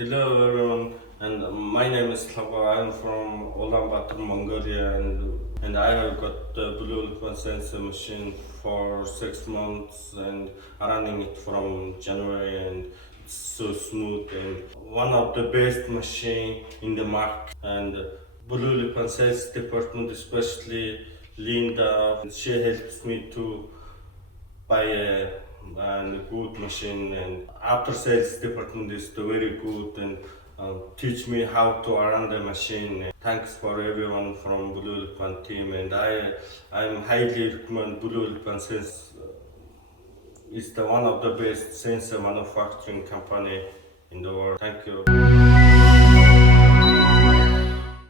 Hello everyone, and my name is Slava. I'm from Ulaanbaatar, Mongolia, and I have got the Blue Elephant sensor machine for 6 months and running it from January, and it's so smooth and one of the best machine in the market. And Blue Elephant sales department, especially Linda, she helps me to buy a good machine, and after sales department is very good and teach me how to run the machine. Thanks for everyone from Blue Elephant team, and I'm highly recommend Blue Elephant since it's the one of the best sensor manufacturing company in the world. Thank you.